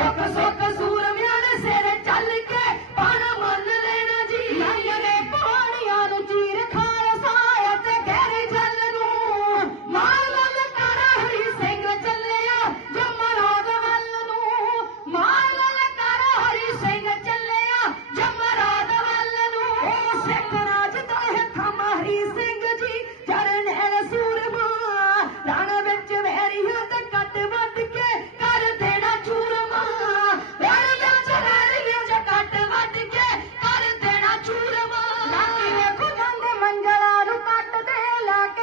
Focus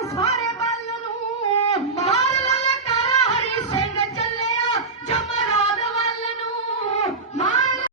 ঘরে